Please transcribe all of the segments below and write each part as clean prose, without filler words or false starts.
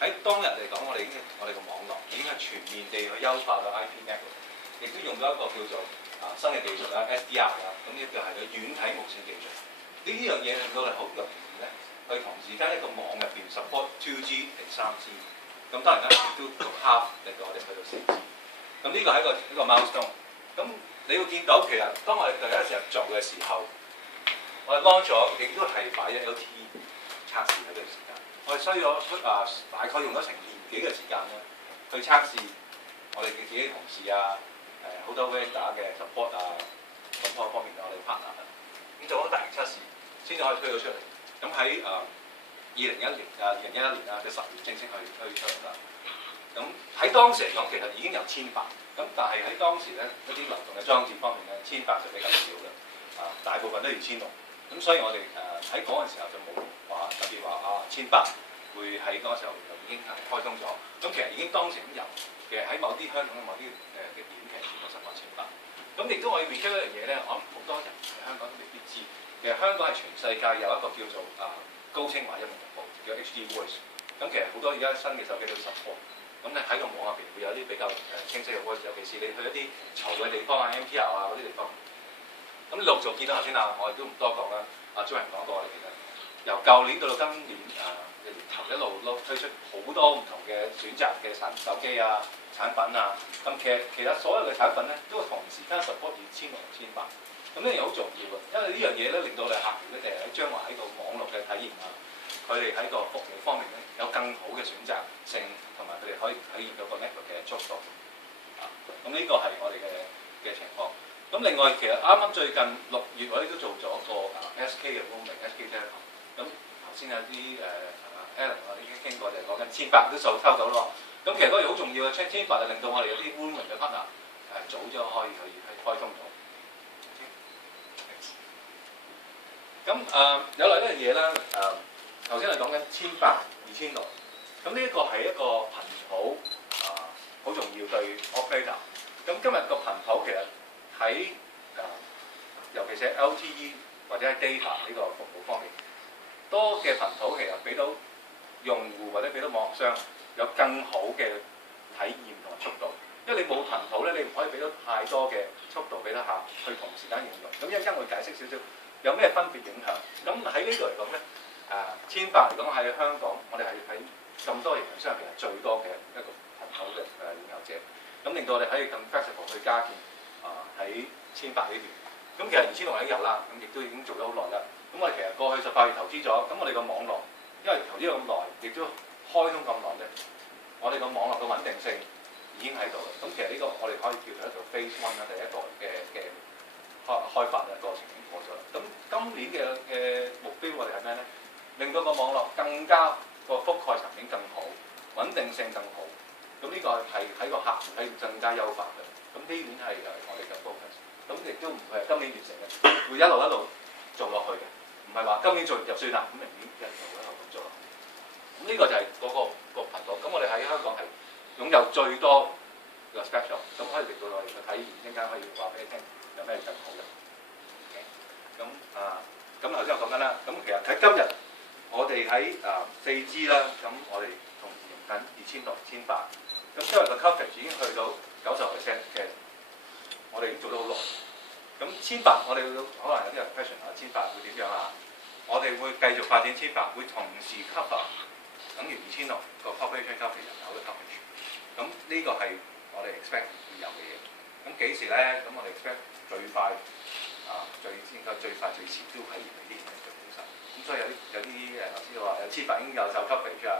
喺當日嚟講，我哋個網絡已經係全面地去優化個 IP network， 亦都用咗一個叫做新嘅技術啦 SDR 啦，咁呢個係個軟體無線技術。呢樣嘢令到我哋好容易咧，去同時間一個網入邊 support 2G 定 3G。咁當然啦，亦都個 half 令到我哋去到4G。咁呢個係一個 milestone。咁你會見到其實當我哋第一時候做嘅時候，我哋 launch 咗，亦都係擺咗 LTE 測試喺呢段時間。我哋需要大概用咗成年幾嘅時間咧，去測試我哋嘅自己同事啊，好多 vendor 嘅 support 啊，咁多方面嘅我哋 partner 啊，咁做咗大型測試，先至可以推到出嚟。咁喺2011年啦嘅10月正式去推出啦。咁喺當時嚟講，其實已經有1800，咁但係喺當時咧一啲流動嘅裝置方面咧，1800就比較少啦。大部分都2600。咁所以我哋喺嗰陣時候就冇話特別話1800會喺嗰時候就已經係開通咗。咁其實已經當時已經有嘅喺某啲香港嘅某啲嘅短期全部support1800。咁亦都可以 recall 一樣嘢咧，我諗好多人喺香港都未必知。其實香港係全世界有一個叫做高清華音頻服務叫 HD Voice。咁其實好多而家新嘅手機都support。咁咧喺個網入邊會有啲比較清晰嘅 voice， 尤其是你去一啲嘈嘅地方MTR 嗰啲地方。咁陸續見到頭先我哋都唔多講啦。朱人講過，我哋其實由舊年到今年嘅年頭一路推出好多唔同嘅選擇嘅手機產品啊。咁其實所有嘅產品咧都會同時間 support 2600、6800。咁呢樣好重要嘅，因為呢樣嘢咧令到你客戶咧其實喺將來喺個網絡嘅體驗佢哋喺個服務方面咧有更好嘅選擇性，同埋佢哋可以體驗到個 network 嘅速度。咁呢個係我哋嘅情況。咁另外其實啱啱最近6月我哋都做咗個SK 嘅 roaming SK Telecom。咁頭先有啲Alan 我哋已經傾過，就係講緊1800都數抽到咯。咁其實嗰樣好重要嘅1800就令到我哋有啲 roaming 嘅 partner 早咗可以開通咗。咁有另一樣嘢啦，頭先我哋講緊1800、2600，咁呢一個係一個頻譜好重要對 operator。咁今日個頻譜其實喺尤其是 LTE 或者係 data 呢個服務方面，多嘅頻譜其實俾到用戶或者俾到網絡商有更好嘅體驗同埋速度。因為你冇頻譜咧，你唔可以俾到太多嘅速度俾得客去同時間應用。咁一陣間會解釋少少。有咩分別影響？咁喺呢度嚟講咧，1800嚟講喺香港，我哋係喺咁多營運商入邊係最多嘅一個頻譜嘅擁有者，咁令到我哋可以更 flexible 去加建喺1800呢段。咁其實2600已經有啦，咁亦都已經做咗好耐啦。咁我哋其實過去18月投資咗，咁我哋個網絡因為投資咗咁耐，亦都開通咁耐咧，我哋個網絡嘅穩定性已經喺度啦。咁其實呢個我哋可以叫做一個 phase one 啦，第一個嘅開發嘅過程已經過咗啦。咁今年嘅目標我哋係咩咧？令到個網絡更加個覆蓋層面更好，穩定性更好。咁呢個係喺個客戶體驗更加優化嘅。咁呢年係我哋嘅 focus。咁亦都唔係今年完成嘅，會一路做落去嘅，唔係話今年做完就算啦。咁明年一路咁做落去。咁呢個就係嗰個頻道。咁我哋喺香港係擁有最多嘅 spectrum， 咁可以令到我哋嘅體驗陣間可以話俾你聽。有咩更好嘅？咁頭先我講緊啦。咁其實喺今日我哋喺4G 啦，咁我哋同時用緊2600、1800。咁因為個 coverage 已經去到90% 嘅，我哋已經做咗好耐。咁1800我哋可能有啲人 question 1800會點樣啊？我哋會繼續發展1800，會同時 cover 等於2600個 population coverage 人口嘅 coverage。咁呢個係我哋 expect 會有嘅嘢。咁幾時咧？咁我哋 expect 最快最快最遲都喺2020年做到晒。咁所以有啲頭先話有1800已經有就 coverage 啊，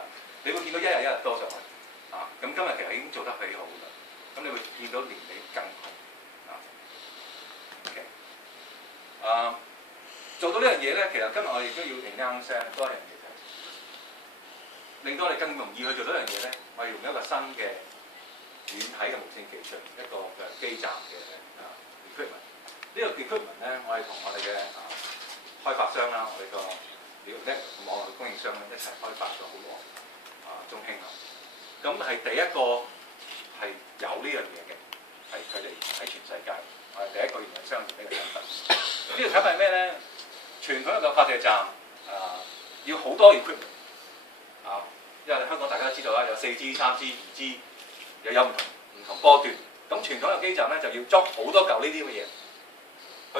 你會見到一日多上去咁今日其實已經做得幾好㗎。咁你會見到年尾更好OK。做到呢樣嘢咧，其實今日我哋都要 announce 多一樣嘢，就係令到我哋更容易去做到一樣嘢咧。我哋用一個新嘅軟體嘅無線技術，一個基站嘅equipment。呢個 equipment 咧，我係同我哋嘅開發商啦，我哋個網絡供應商咧一齊開發咗好耐，中興啊。咁係第一個係有呢樣嘢嘅，係佢哋喺全世界我係第一個營運商用呢個產品。呢個產品係咩咧？傳統一個發射站要好多 equipment 因為香港大家都知道啦，有4G、3G、2G， 又有唔同波段。咁傳統嘅基站咧就要裝好多嚿呢啲嘅嘢，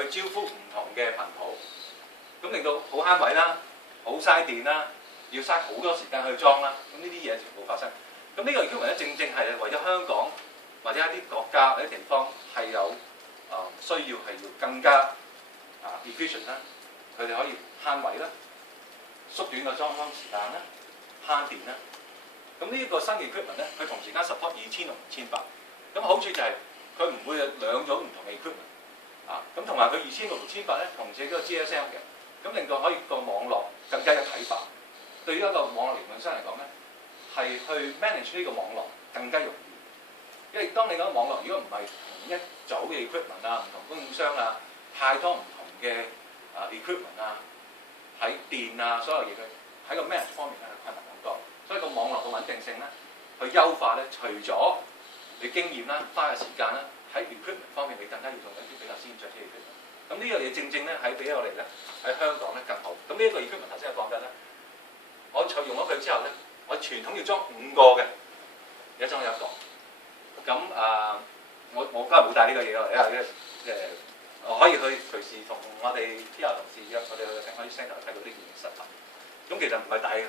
去招呼唔同嘅頻譜，咁令到好慳位啦，好嘥電啦，要嘥好多時間去裝啦。咁呢啲嘢全部發生。咁呢個 equipment 咧正正係為咗香港或者一啲國家或者地方係有需要係要更加efficient 啦，佢哋可以慳位啦，縮短個裝時間啦，慳電啦。咁呢一個新嘅 equipment 咧，佢同時間 support 2000同2800。咁好處就係佢唔會有兩種唔同嘅 equipment 咁同埋佢2000同2800咧同時嗰個 GSM 嘅，咁令到可以個網絡更加一體化。對於一個網絡營運商嚟講咧，係去 manage 呢個網絡更加容易，因為當你講網絡如果唔係同一組嘅 equipment 唔同供應商太多唔同嘅equipment 喺電所有嘢喺個 manage 方面咧係困難好多，所以個網絡嘅穩定性咧去優化咧，除咗你經驗啦、花嘅時間啦，喺 equipment 方面你更加要用一啲比較先進嘅 equipment。咁呢樣嘢正正咧喺俾我哋咧喺香港咧更好。咁呢一個 equipment 頭先我講緊咧，我用咗佢之後咧，我傳統要裝5個嘅，而家裝1個。咁我今日冇帶呢個嘢落嚟，因為我可以去隨時同我哋 PR 同事約，我哋去可以 centre 睇到呢件實物。咁其實唔係大嘅，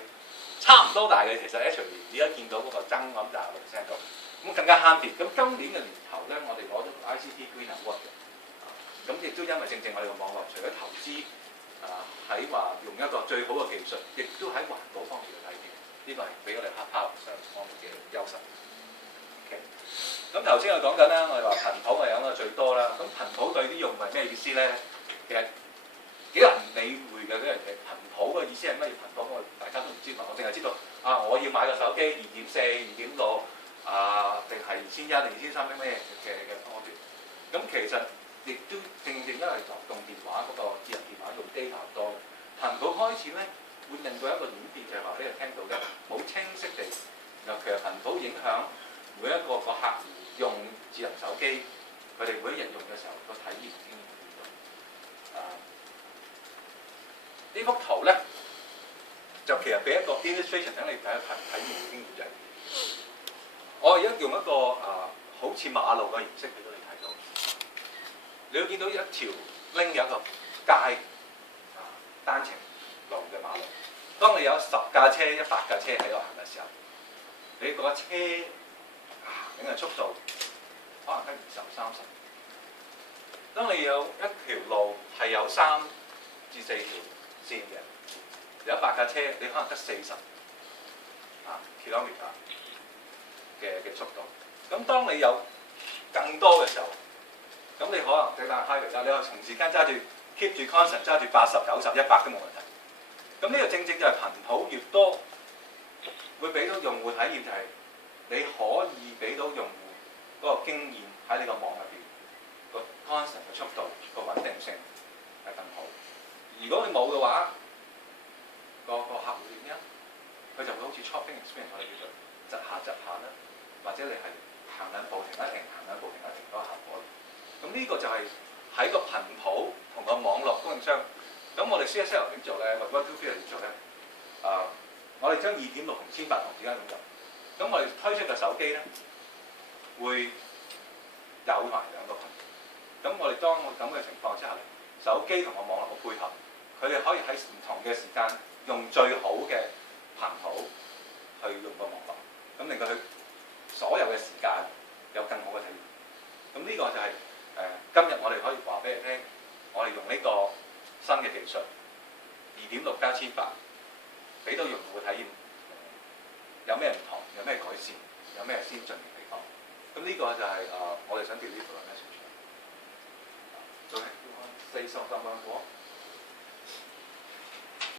差唔多大嘅。其實 actually 而家見到嗰個增咁就係6%度。咁更加慳電。咁今年嘅年頭咧，我哋攞咗 ICT Green Award 嘅。咁亦都因為正正我哋個網絡，除咗投資喺話用一個最好嘅技術，亦都喺環保方面嘅體現。呢個係俾我哋 hard power 上方面嘅優勢。OK。咁頭先我講緊啦，我哋話頻譜係有個最多啦。咁頻譜對啲用戶係咩意思咧？其實幾難理會嘅呢樣嘢。頻譜嘅意思係乜嘢？頻譜我大家都唔知嘛。我淨係知道我要買個手機2.4、2.6。定係2100、2300咩嘅波段？咁其實亦都正因為用電話嗰個智能電話用 data 多，頻譜開始咧會令到一個演變，就係話俾你聽到咧好清晰地，尤其係頻譜影響每一個客戶用智能手機，佢哋每一日用嘅時候個體驗經驗點樣？呢幅圖咧就其實俾一個 illustration 等你睇一睇體驗經驗就係。我而家用一個好似馬路嘅形式俾到你睇到，你會見到一條拎有一個街單程路嘅馬路。當你有10架車、100架車喺度行嘅時候，你個車行嘅速度可能得20、30。當你有一條路係有3至4條線嘅，有100架車，你可能得40kilometer嘅速度。咁當你有更多嘅時候，咁你可能你搭 highway 你可以同時間揸住 keep 住 constant 揸住80、90、100都冇問題。咁呢個正正就係頻譜越多，會俾到用戶體驗就係你可以俾到用戶嗰個經驗喺你個網入邊個 constant 嘅速度個穩定性係更好。如果你冇嘅話，個客戶點樣？佢就會好似 shopping experience 我哋叫做窒下啦。或者你係行兩步停一停，行兩步停一停嗰個效果。咁呢個就係喺個頻譜同個網絡供應商。咁我哋 CSL 點做咧？或者 2P 點做咧？我哋將2.6同1800同時間咁做。咁我哋推出嘅手機咧，會有埋2個頻。咁我哋當咁嘅情況之下咧，手機同個網絡嘅配合，佢哋可以喺唔同嘅時間用最好嘅頻譜去用個網絡，咁令到佢所有嘅時間有更好嘅體驗。咁呢個就係今日我哋可以話俾你聽，我哋用呢個新嘅技術2.6加1800，俾到用戶嘅體驗有咩唔同，有咩改善，有咩先進嘅地方。咁呢個就係我哋想 deliver 嘅 message。Okay, say something about